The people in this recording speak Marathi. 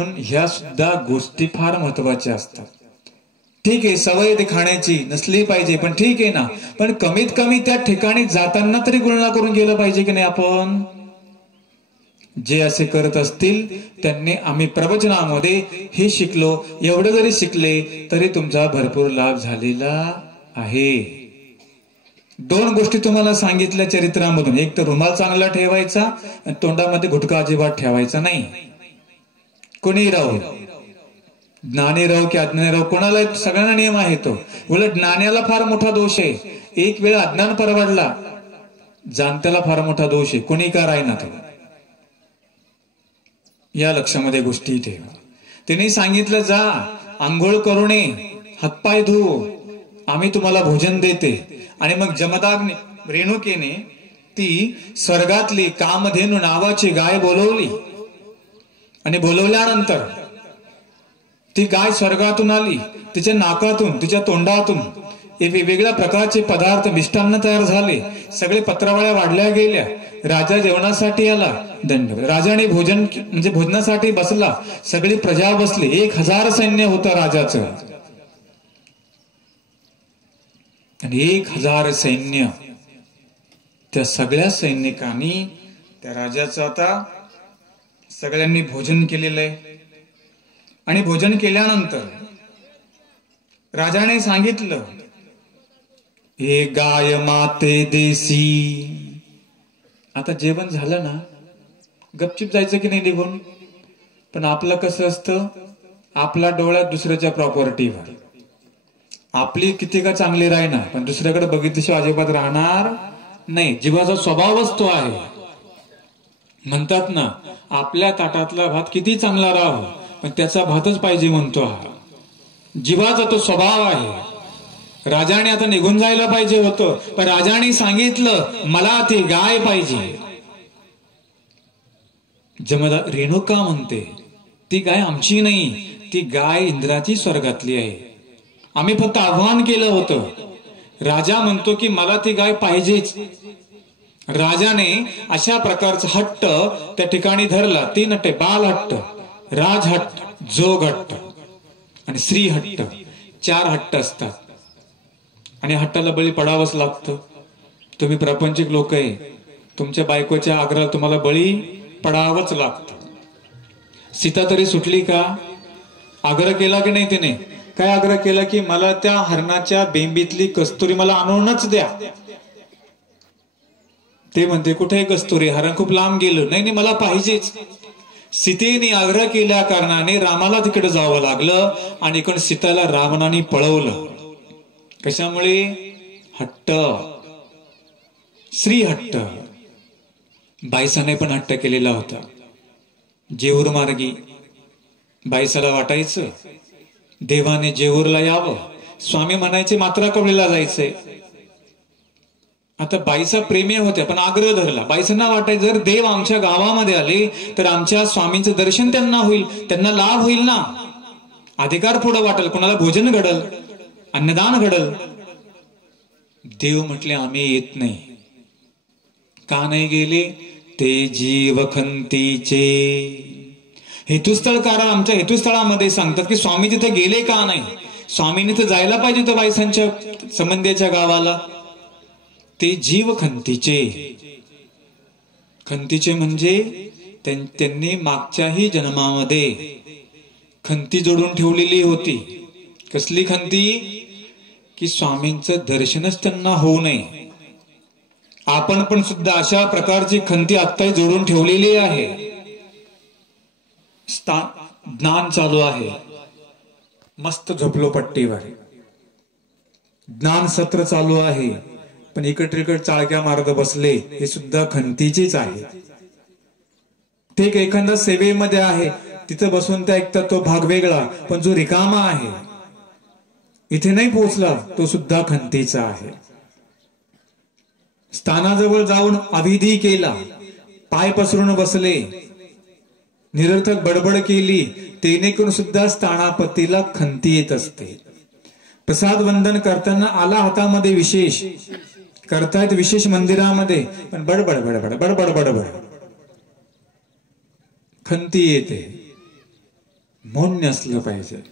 ह्या सुद्धा गोष्टी फार महत्वाच्या असतात. ठीक आहे, सवय ते खाण्याची नसली पाहिजे, पण ठीक आहे ना, पण कमीत कमी त्या ठिकाणी जाताना तरी गुणना करून गेलं पाहिजे की नाही. आपण जे असे करत असतील त्यांनी आम्ही प्रवचनामध्ये हे शिकलो, एवढं जरी शिकले तरी तुमचा भरपूर लाभ झालेला आहे. दोन गोष्टी तुम्हाला सांगितल्या चरित्रामधून. एक तर रुमाल चांगला ठेवायचा आणि तोंडामध्ये गुटखा अजिबात ठेवायचा नाही. कोणी राहू, ज्ञानी राहू की अज्ञानी राहू, कोणाला सगळ्यांना नियम आहे तो. उलट ज्ञानाला फार मोठा दोष आहे. एक वेळ अज्ञान परवडला, जाणत्याला फार मोठा दोष आहे. कोणी का राहीना तो. या लक्षामध्ये गोष्टी ठेवा. तिने सांगितलं जा आंघोळ करून ये, हातपाय धुवो, आम्ही तुम्हाला भोजन देते. आणि मग जमदाग्नी रेणुकेने ती स्वर्गातली कामधेनू नावाची गाय बोलवली. आणि बोलवल्यानंतर ती गाय स्वर्गातून आली. तिच्या नाकातून तिच्या तोंडातून वेगवेगळ्या प्रकारचे पदार्थ मिष्टान्न तयार झाले. सगळे पत्रावळ्या वाढल्या गेल्या. राजा जेवणासाठी आला, दंड. राजाने भोजन म्हणजे भोजनासाठी बसला. सगळी प्रजा बसली. 1000 सैन्य होतं राजाचं. आणि 1000 सैन्य, त्या सगळ्या सैनिकांनी त्या राजाचं आता सगळ्यांनी भोजन केलेलं आहे. आणि भोजन केल्यानंतर राजाने सांगितलं, हे गाय माते देसी. आता जेवण झालं ना, गपचिप जायचं की नाही निघून. पण आपलं कसं असतं, आपला डोळ्यात दुसऱ्याच्या प्रॉपर्टीवर. आपली किती का चांगली राहीना, पण दुसऱ्याकडे बघितल्याशिवाय अजिबात राहणार नाही. जीवाचा स्वभावच तो आहे. म्हणतात ना, आपल्या ताटातला भात किती चांगला राहो, पण त्याचा भातच पाहिजे म्हणतो हा. जीवाचा तो स्वभाव आहे. राजाने आता निघून जायला पाहिजे होतं, पण राजाने सांगितलं मला ती गाय पाहिजे. जमदा रेणुका म्हणते ती गाय आमची नाही, ती गाय इंद्राची स्वर्गातली आहे. आम्ही फक्त आव्हान केलं होतं. राजा म्हणतो की मला ती गाय पाहिजेच. राजाने अशा प्रकारचा हट्ट त्या ठिकाणी धरला. 3 हट्ट: बाल हट्ट, राज हट्ट, जोग हट्ट आणि श्री हट्ट. 4 हट्ट असतात. आणि हट्टाला बळी पडावंच लागतं. तुम्ही प्रापंचिक लोक आहे, तुमच्या बायकोच्या आग्रहाला तुम्हाला बळी पडावंच लागतं. सीता तरी सुटली का? आग्रह केला की नाही तिने? काय आग्रह केला की मला त्या हरणाच्या बेंबीतली कस्तुरी मला आणूनच द्या. ते म्हणते कुठे कस्तुरी, हरण खूप लांब गेलो. नाही मला पाहिजेच. सीतेने आग्रह केल्या कारणाने रामाला तिकडे जावं लागलं आणि इकडे सीताला रावणाने पळवलं. कशामुळे? हट्ट, श्री हट्ट. बायसाने पण हट्ट केलेला होता. जेऊर मार्गी बायसाला वाटायचं देवाने जेऊरला यावं. स्वामी म्हणायचे मात्रा कवळीला जायचंय. आता बाईसा प्रेमी होत्या, पण आग्रह धरला. बाईसांना वाटायचं जर देव आमच्या गावामध्ये आले तर आमच्या स्वामींचं दर्शन त्यांना होईल, त्यांना लाभ होईल ना, अधिकार पुढे वाटेल, कोणाला भोजन घडल, अन्नदान घडल. देव म्हटले आम्ही येत नाही. का नाही गेले? ते जीवखंतीचे. हेतुस्थळकार आमच्या हेतुस्थळामध्ये सांगतात की स्वामी तिथे गेले का नाही. स्वामीने तर जायला पाहिजे होतं बायसांच्या संबंधीच्या गावाला. ते जीवखंतीचे. खंतीचे म्हणजे त्यांनी मागच्याही जन्मामध्ये खंती जोडून ठेवलेली होती. कसली खंती? की स्वामींचं दर्शनच त्यांना होऊ नये. आपण पण सुद्धा अशा प्रकारची खंती आत्ता जोडून ठेवलेली आहे. ज्ञान चालू आहे, मस्त झोपलो पट्टीवर. ज्ञान सत्र चालू आहे, पण इकड तिकड चाळक्या मार्ग बसले, हे सुद्धा खंतीचीच आहे. ते एखादा सेवेमध्ये आहे, तिथं बसून त्या ऐकतात तो भाग वेगळा, पण जो रिकामा आहे इथे नाही पोहोचला तो सुद्धा खंतीचा आहे. स्थानाजवळ जाऊन अभिधी केला, पाय पसरून बसले, निरर्थक बडबड केली, तेने करून सुद्धा स्थानापतीला खंती येत असते. प्रसाद वंदन करताना आला हातामध्ये विशेष, करतायत विशेष मंदिरामध्ये, पण बडबड बडबड बडबड बडबड खंती येते. मौन असलं पाहिजे.